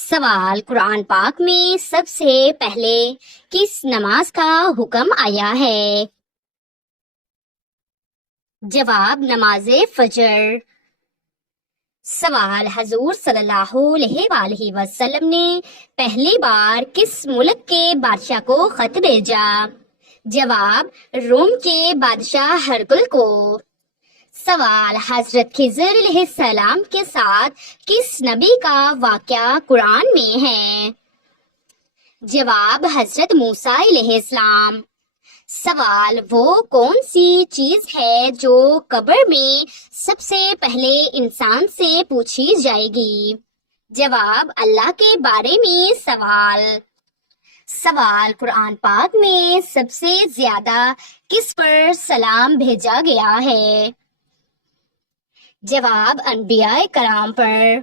سوال: قرآن پاک میں سب سے پہلے کس نماز کا حکم آیا ہے؟ جواب: نماز فجر۔ سوال: حضور صلی اللہ علیہ وآلہ وسلم نے پہلی بار کس ملک کے بادشاہ کو خط بھیجا؟ جواب: روم کے بادشاہ ہرقل کو۔ سوال: حضرت خضر علیہ السلام کے ساتھ کس نبی کا واقعہ قرآن میں ہے؟ جواب: حضرت موسیٰ علیہ السلام۔ سوال: وہ کون سی چیز ہے جو قبر میں سب سے پہلے انسان سے پوچھی جائے گی؟ جواب: اللہ کے بارے میں سوال۔ سوال: قرآن پاک میں سب سے زیادہ کس پر سلام بھیجا گیا ہے؟ جواب: انبیاء کرام پر۔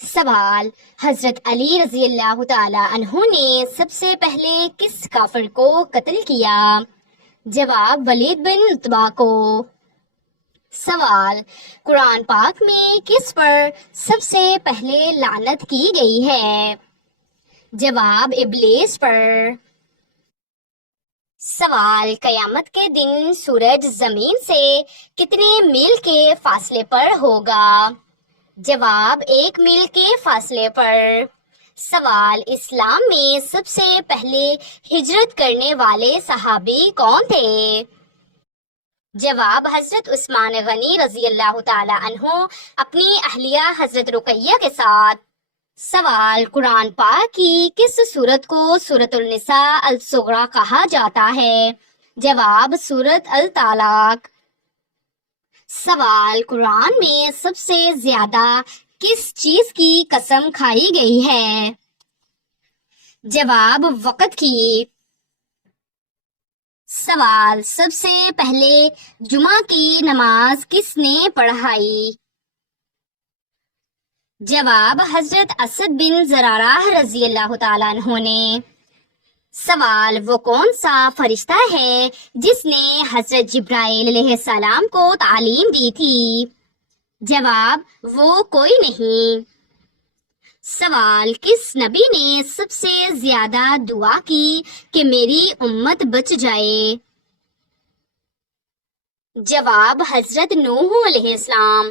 سوال: حضرت علی رضی اللہ تعالی عنہ نے سب سے پہلے کس کافر کو قتل کیا؟ جواب: ولید بن عتبہ کو۔ سوال: قرآن پاک میں کس پر سب سے پہلے لعنت کی گئی ہے؟ جواب: ابلیس پر۔ سوال: قیامت کے دن سورج زمین سے کتنے میل کے فاصلے پر ہوگا؟ جواب: 1 میل کے فاصلے پر۔ سوال: اسلام میں سب سے پہلے ہجرت کرنے والے صحابی کون تھے؟ جواب: حضرت عثمان غنی رضی اللہ تعالی عنہ اپنی اہلیہ حضرت رقیہ کے ساتھ۔ سوال: قرآن پاک کی کس سورت کو سورۃ النساء الصغریٰ کہا جاتا ہے؟ جواب: سورۃ الطلاق۔ سوال: قرآن میں سب سے زیادہ کس چیز کی قسم کھائی گئی ہے؟ جواب: وقت کی۔ سوال: سب سے پہلے جمعہ کی نماز کس نے پڑھائی؟ جواب: حضرت اسد بن زرارہ رضی اللہ تعالیٰ عنہ نے۔ سوال: وہ کون سا فرشتہ ہے جس نے حضرت جبرائیل علیہ السلام کو تعلیم دی تھی؟ جواب: وہ کوئی نہیں۔ سوال: کس نبی نے سب سے زیادہ دعا کی کہ میری امت بچ جائے؟ جواب: حضرت نوح علیہ السلام۔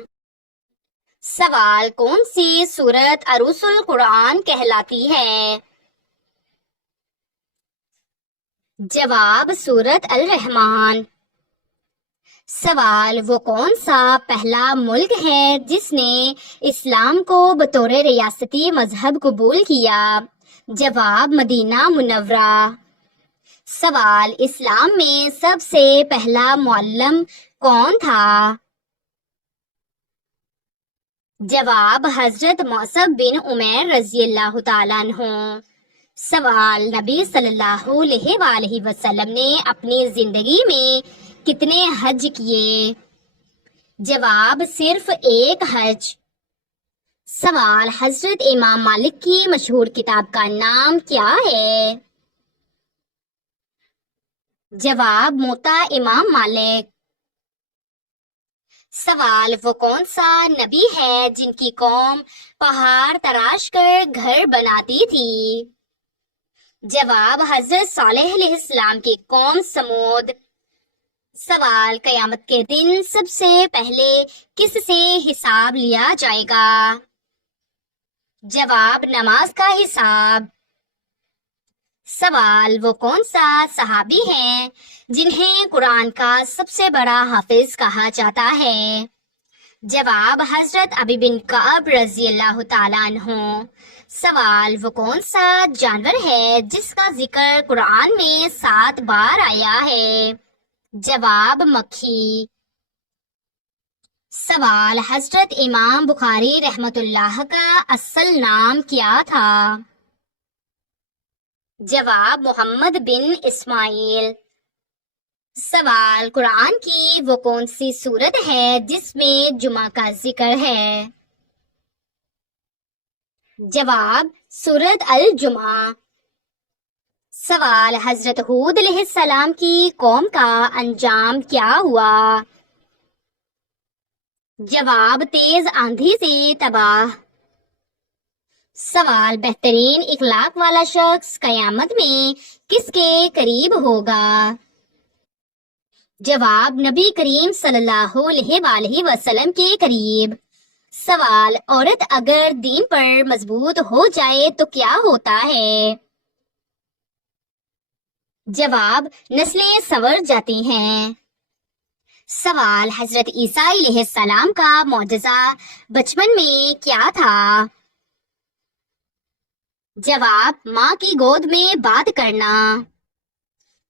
سوال: کون سی سورت عروس القرآن کہلاتی ہے؟ جواب: سورت الرحمن۔ سوال: وہ کون سا پہلا ملک ہے جس نے اسلام کو بطور ریاستی مذہب قبول کیا؟ جواب: مدینہ منورہ۔ سوال: اسلام میں سب سے پہلا معلم کون تھا؟ جواب: حضرت مصعب بن عمیر رضی اللہ تعالیٰ عنہ۔ سوال: نبی صلی اللہ علیہ وآلہ وسلم نے اپنی زندگی میں کتنے حج کیے؟ جواب: صرف 1 حج۔ سوال: حضرت امام مالک کی مشہور کتاب کا نام کیا ہے؟ جواب: موطا امام مالک۔ سوال: وہ کون سا نبی ہے جن کی قوم پہاڑ تراش کر گھر بناتی تھی؟ جواب: حضرت صالح علیہ السلام کی قوم سمود۔ سوال: قیامت کے دن سب سے پہلے کس سے حساب لیا جائے گا؟ جواب: نماز کا حساب۔ سوال: وہ کون سا صحابی ہیں جنہیں قرآن کا سب سے بڑا حافظ کہا جاتا ہے؟ جواب: حضرت ابی بن کعب رضی اللہ تعالیٰ عنہ۔ سوال: وہ کون سا جانور ہے جس کا ذکر قرآن میں 7 بار آیا ہے؟ جواب: مکھی۔ سوال: حضرت امام بخاری رحمۃ اللہ کا اصل نام کیا تھا؟ جواب: محمد بن اسماعیل۔ سوال: قرآن کی وہ کون سی سورت ہے جس میں جمعہ کا ذکر ہے؟ جواب: سورت الجمعہ۔ سوال: حضرت ہود علیہ السلام کی قوم کا انجام کیا ہوا؟ جواب: تیز آندھی سے تباہ۔ سوال، بہترین اخلاق والا شخص قیامت میں کس کے قریب ہوگا؟ جواب، نبی کریم صلی اللہ علیہ وآلہ وسلم کے قریب۔ سوال، عورت اگر دین پر مضبوط ہو جائے تو کیا ہوتا ہے؟ جواب، نسلیں سنور جاتی ہیں۔ سوال، حضرت عیسیٰ علیہ السلام کا معجزہ بچپن میں کیا تھا؟ جواب، ماں کی گود میں بات کرنا۔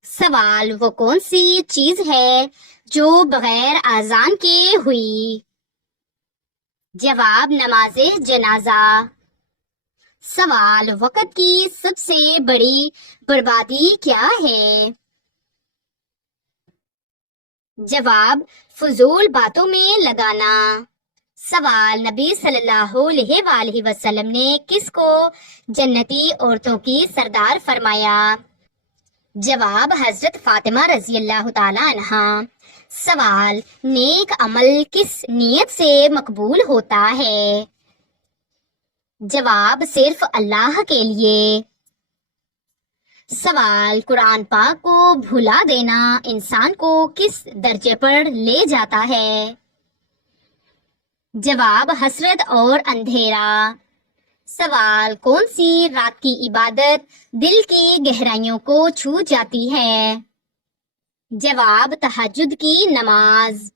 سوال، وہ کون سی چیز ہے جو بغیر اذان کے ہوئی؟ جواب، نماز جنازہ۔ سوال، وقت کی سب سے بڑی بربادی کیا ہے؟ جواب، فضول باتوں میں لگانا۔ سوال، نبی صلی اللہ علیہ وآلہ وسلم نے کس کو جنتی عورتوں کی سردار فرمایا؟ جواب، حضرت فاطمہ رضی اللہ تعالی عنہا۔ سوال، نیک عمل کس نیت سے مقبول ہوتا ہے؟ جواب، صرف اللہ کے لیے۔ سوال، قرآن پاک کو بھلا دینا انسان کو کس درجے پر لے جاتا ہے؟ جواب، حسرت اور اندھیرا۔ سوال، کون سی رات کی عبادت دل کی گہرائیوں کو چھو جاتی ہے؟ جواب، تہجد کی نماز۔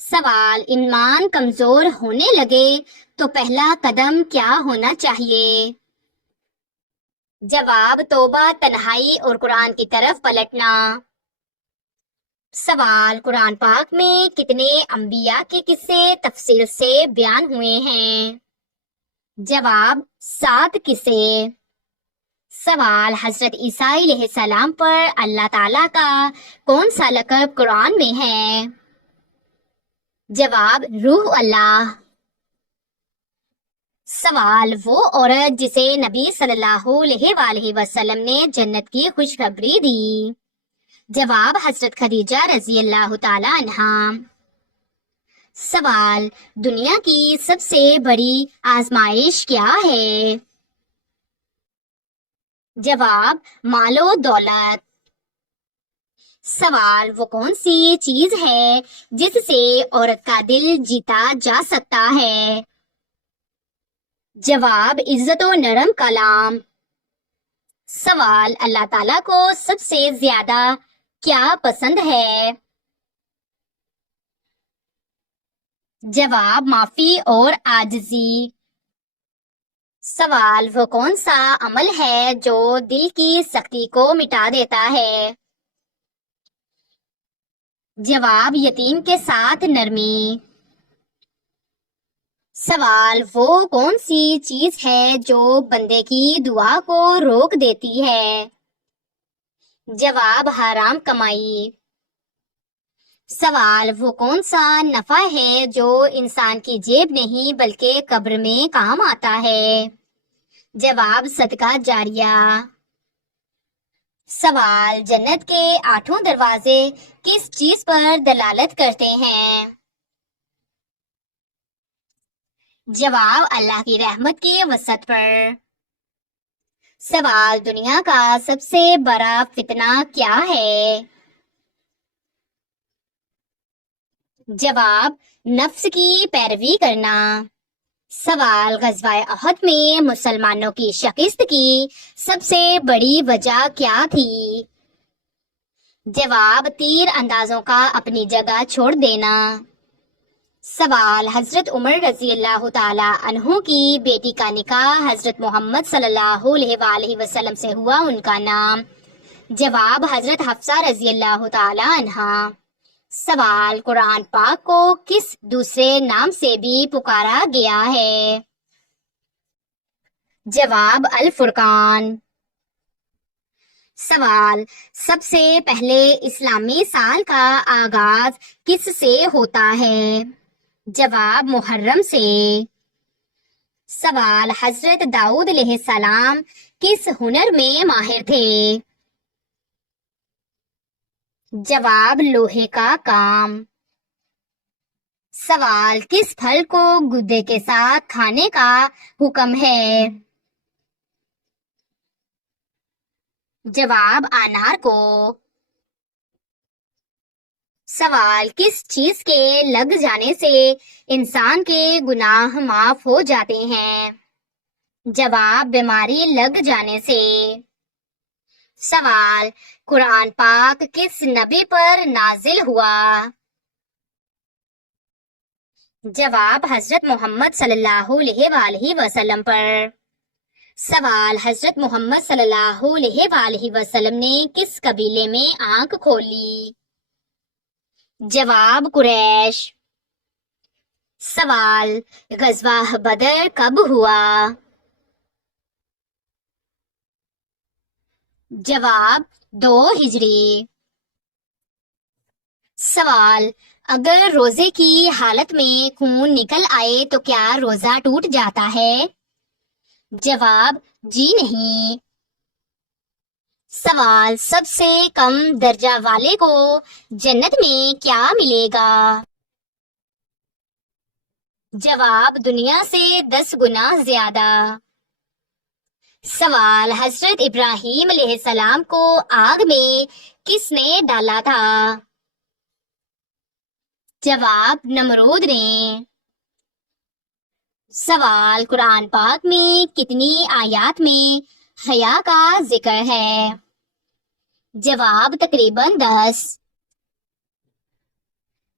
سوال، ایمان کمزور ہونے لگے تو پہلا قدم کیا ہونا چاہیے؟ جواب، توبہ، تنہائی اور قرآن کی طرف پلٹنا۔ سوال، قرآن پاک میں کتنے انبیاء کے قصے تفصیل سے بیان ہوئے ہیں؟ جواب، 7 قصے۔ سوال، حضرت عیسیٰ علیہ السلام پر اللہ تعالیٰ کا کون سا لقب قرآن میں ہے؟ جواب، روح اللہ۔ سوال، وہ عورت جسے نبی صلی اللہ علیہ وآلہ وسلم نے جنت کی خوشخبری دی؟ جواب، حضرت خدیجہ رضی اللہ تعالی عنہا۔ سوال، دنیا کی سب سے بڑی آزمائش کیا ہے؟ جواب، مال و دولت۔ سوال، وہ کون سی چیز ہے جس سے عورت کا دل جیتا جا سکتا ہے؟ جواب، عزت و نرم کلام۔ سوال، اللہ تعالیٰ کو سب سے زیادہ کیا پسند ہے؟ جواب، معافی اور عاجزی۔ سوال، وہ کون سا عمل ہے جو دل کی سختی کو مٹا دیتا ہے؟ جواب، یتیم کے ساتھ نرمی۔ سوال، وہ کون سی چیز ہے جو بندے کی دعا کو روک دیتی ہے؟ جواب، حرام کمائی۔ سوال، وہ کون سا نفع ہے جو انسان کی جیب نہیں بلکہ قبر میں کام آتا ہے؟ جواب، صدقہ جاریہ۔ سوال، جنت کے 8 دروازے کس چیز پر دلالت کرتے ہیں؟ جواب، اللہ کی رحمت کی وسعت پر۔ سوال، دنیا کا سب سے بڑا فتنہ کیا ہے؟ جواب، نفس کی پیروی کرنا۔ سوال، غزوہ احد میں مسلمانوں کی شکست کی سب سے بڑی وجہ کیا تھی؟ جواب، تیر اندازوں کا اپنی جگہ چھوڑ دینا۔ سوال، حضرت عمر رضی اللہ تعالی عنہ کی بیٹی کا نکاح حضرت محمد صلی اللہ علیہ وآلہ وسلم سے ہوا، ان کا نام؟ جواب، حضرت حفصہ رضی اللہ تعالی عنہا۔ سوال، قرآن پاک کو کس دوسرے نام سے بھی پکارا گیا ہے؟ جواب، الفرقان۔ سوال، سب سے پہلے اسلامی سال کا آغاز کس سے ہوتا ہے؟ جواب، محرم سے۔ سوال، حضرت داؤد علیہ السلام کس ہنر میں ماہر تھے؟ جواب، لوہے کا کام۔ سوال کس پھل کو گدے کے ساتھ کھانے کا حکم ہے؟ جواب انار کو۔ سوال کس چیز کے لگ جانے سے انسان کے گناہ معاف ہو جاتے ہیں؟ جواب بیماری لگ جانے سے۔ سوال قرآن پاک کس نبی پر نازل ہوا؟ جواب حضرت محمد صلی اللہ علیہ وآلہ وسلم پر۔ سوال حضرت محمد صلی اللہ علیہ وآلہ وسلم نے کس قبیلے میں آنکھ کھولی؟ جواب قریش۔ سوال غزوہ بدر کب ہوا؟ جواب 2 ہجری۔ سوال اگر روزے کی حالت میں خون نکل آئے تو کیا روزہ ٹوٹ جاتا ہے؟ جواب جی نہیں۔ سوال سب سے کم درجہ والے کو جنت میں کیا ملے گا؟ جواب دنیا سے 10 گنا زیادہ۔ سوال حضرت ابراہیم علیہ السلام کو آگ میں کس نے ڈالا تھا؟ جواب نمرود نے۔ سوال قرآن پاک میں کتنی آیات میں حیا کا ذکر ہے؟ جواب تقریباً 10۔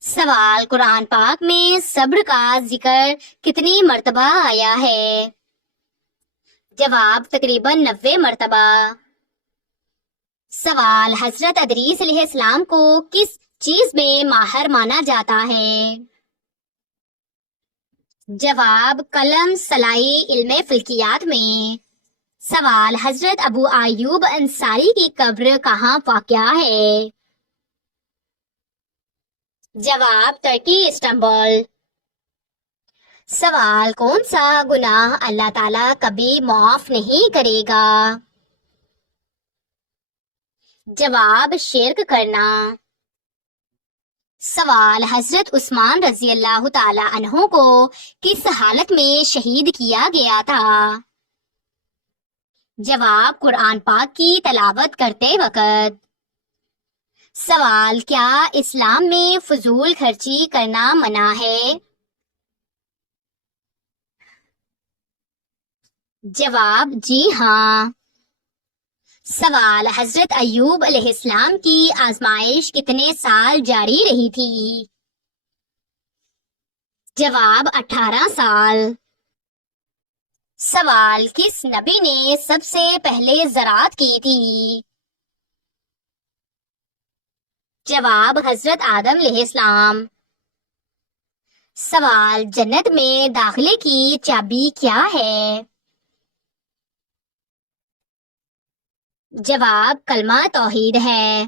سوال قرآن پاک میں صبر کا ذکر کتنی مرتبہ آیا ہے؟ جواب تقریباً 90 مرتبہ۔ سوال حضرت ادریس علیہ السلام کو کس چیز میں ماہر مانا جاتا ہے؟ جواب قلم سلائی علم فلکیات میں۔ سوال حضرت ابو ایوب انصاری کی قبر کہاں واقع ہے؟ جواب ترکی استنبول۔ سوال کون سا گناہ اللہ تعالیٰ کبھی معاف نہیں کرے گا؟ جواب شرک کرنا۔ سوال حضرت عثمان رضی اللہ تعالی عنہ کو کس حالت میں شہید کیا گیا تھا؟ جواب قرآن پاک کی تلاوت کرتے وقت۔ سوال کیا اسلام میں فضول خرچی کرنا منع ہے؟ جواب جی ہاں۔ سوال حضرت ایوب علیہ السلام کی آزمائش کتنے سال جاری رہی تھی؟ جواب 18 سال۔ سوال کس نبی نے سب سے پہلے زراعت کی تھی؟ جواب حضرت آدم علیہ السلام۔ سوال جنت میں داخلے کی چابی کیا ہے؟ جواب کلمہ توحید ہے۔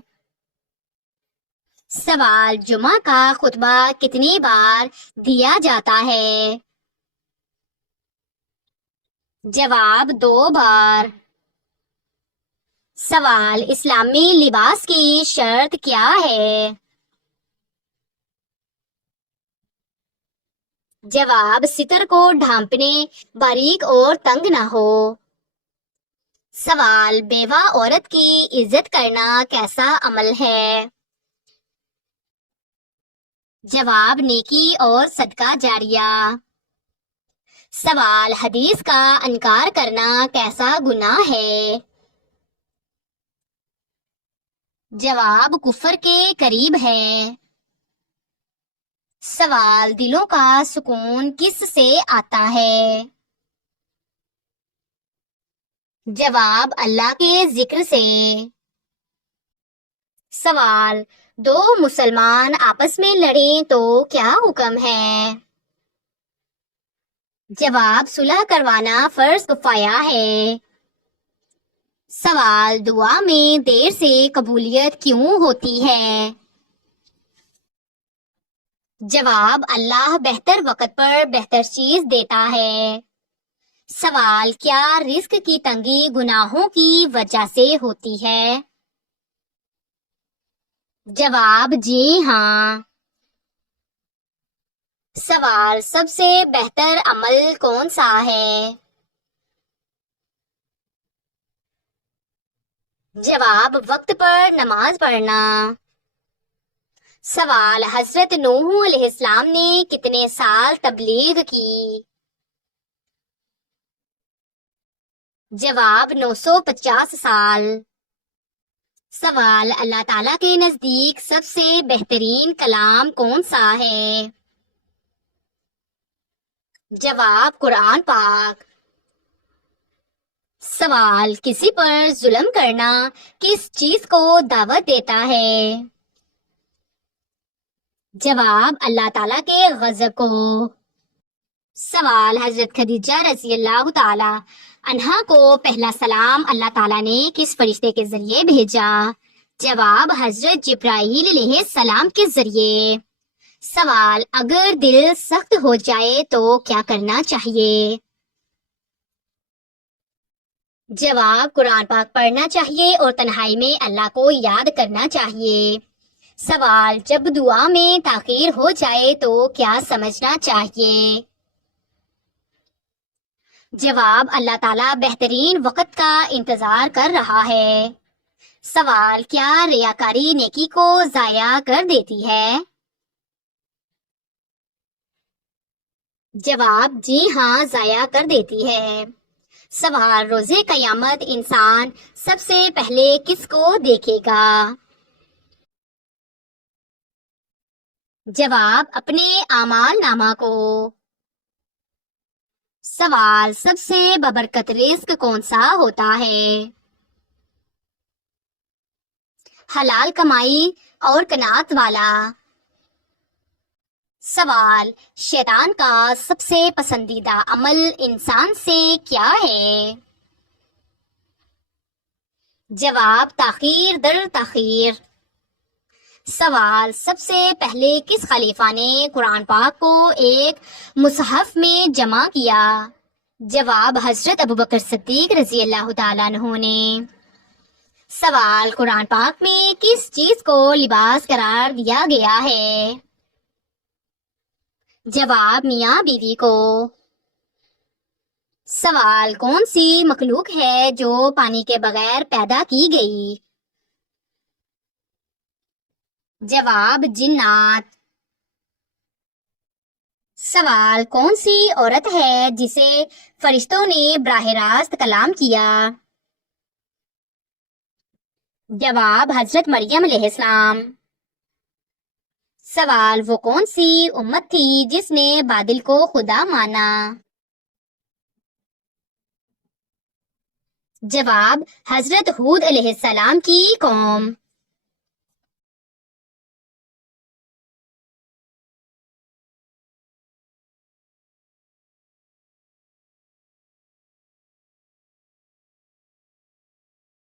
سوال جمعہ کا خطبہ کتنی بار دیا جاتا ہے؟ جواب 2 بار۔ سوال اسلامی لباس کی شرط کیا ہے؟ جواب ستر کو ڈھانپنے باریک اور تنگ نہ ہو۔ سوال بیوہ عورت کی عزت کرنا کیسا عمل ہے؟ جواب نیکی اور صدقہ جاریہ۔ سوال حدیث کا انکار کرنا کیسا گناہ ہے؟ جواب کفر کے قریب ہے۔ سوال دلوں کا سکون کس سے آتا ہے؟ جواب اللہ کے ذکر سے۔ سوال 2 مسلمان آپس میں لڑیں تو کیا حکم ہے؟ جواب صلح کروانا فرض کفایہ ہے۔ سوال دعا میں دیر سے قبولیت کیوں ہوتی ہے؟ جواب اللہ بہتر وقت پر بہتر چیز دیتا ہے۔ سوال کیا رزق کی تنگی گناہوں کی وجہ سے ہوتی ہے؟ جواب جی ہاں۔ سوال، سب سے بہتر عمل کون سا ہے؟ جواب، وقت پر نماز پڑھنا۔ سوال، حضرت نوح علیہ السلام نے کتنے سال تبلیغ کی؟ جواب، 950 سال۔ سوال، اللہ تعالیٰ کے نزدیک سب سے بہترین کلام کون سا ہے؟ جواب، قرآن پاک۔ سوال، کسی پر ظلم کرنا کس چیز کو دعوت دیتا ہے؟ جواب، اللہ تعالیٰ کے غضب کو۔ سوال، حضرت خدیجہ رضی اللہ تعالی عنہا کو پہلا سلام اللہ تعالیٰ نے کس فرشتے کے ذریعے بھیجا؟ جواب، حضرت جبرائیل علیہ السلام کے ذریعے۔ سوال، اگر دل سخت ہو جائے تو کیا کرنا چاہیے؟ جواب، قرآن پاک پڑھنا چاہیے اور تنہائی میں اللہ کو یاد کرنا چاہیے۔ سوال، جب دعا میں تاخیر ہو جائے تو کیا سمجھنا چاہیے؟ جواب، اللہ تعالیٰ بہترین وقت کا انتظار کر رہا ہے۔ سوال، کیا ریاکاری نیکی کو ضائع کر دیتی ہے؟ جواب، جی ہاں، ضائع کر دیتی ہے۔ سوال، روز قیامت انسان سب سے پہلے کس کو دیکھے گا؟ جواب، اپنے اعمال نامہ کو۔ سوال، سب سے ببرکت رزق کون سا ہوتا ہے؟ حلال کمائی اور قناعت والا۔ سوال، شیطان کا سب سے پسندیدہ عمل انسان سے کیا ہے؟ جواب، تاخیر در تاخیر۔ سوال، سب سے پہلے کس خلیفہ نے قرآن پاک کو ایک مصحف میں جمع کیا؟ جواب، حضرت ابوبکر صدیق رضی اللہ تعالیٰ عنہ نے۔ سوال، قرآن پاک میں کس چیز کو لباس قرار دیا گیا ہے؟ جواب، میاں بیوی کو۔ سوال، کون سی مخلوق ہے جو پانی کے بغیر پیدا کی گئی؟ جواب، جنات۔ سوال، کون سی عورت ہے جسے فرشتوں نے براہ راست کلام کیا؟ جواب، حضرت مریم علیہ السلام۔ سوال، وہ کون سی امت تھی جس نے بادل کو خدا مانا؟ جواب، حضرت ہود علیہ السلام کی قوم۔